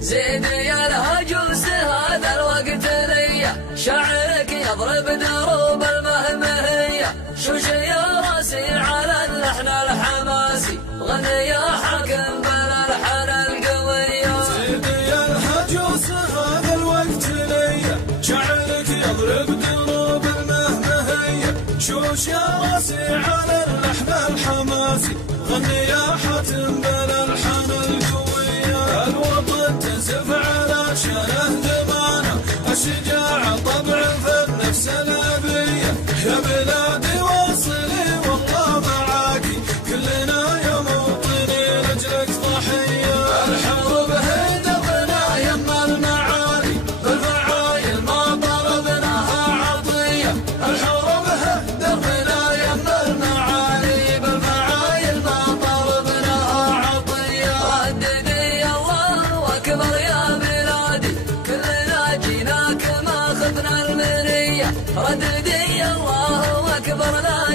زيدي يا الهجوس هذا الوقت ليا، شعرك يضرب دروب المهمهية، شوش يا راسي على اللحن الحماسي، غني يا حاكم بالالحان القوية. زيدي يا الهجوس هذا الوقت ليا، شعرك يضرب دروب المهمهية، شوش يا راسي على اللحن الحماسي، غني يا حاتم بالالحان القوية. الوطن تنسف على شانه دمانه، الشجاعة طبع في النفس الأبية، يا بلادي واصلي والله معاكي، كلنا يا موطني لأجلك ضحية. الحروب هدفنا يما المعالي، بالفعايل ما طلبناها عطية، الحروب هدفنا يما المعالي، بالفعايل ما طلبناها عطية. رددي الله أكبر يا بلادي، كلنا جيناك ما خذنا المنية، رددي الله أكبر لا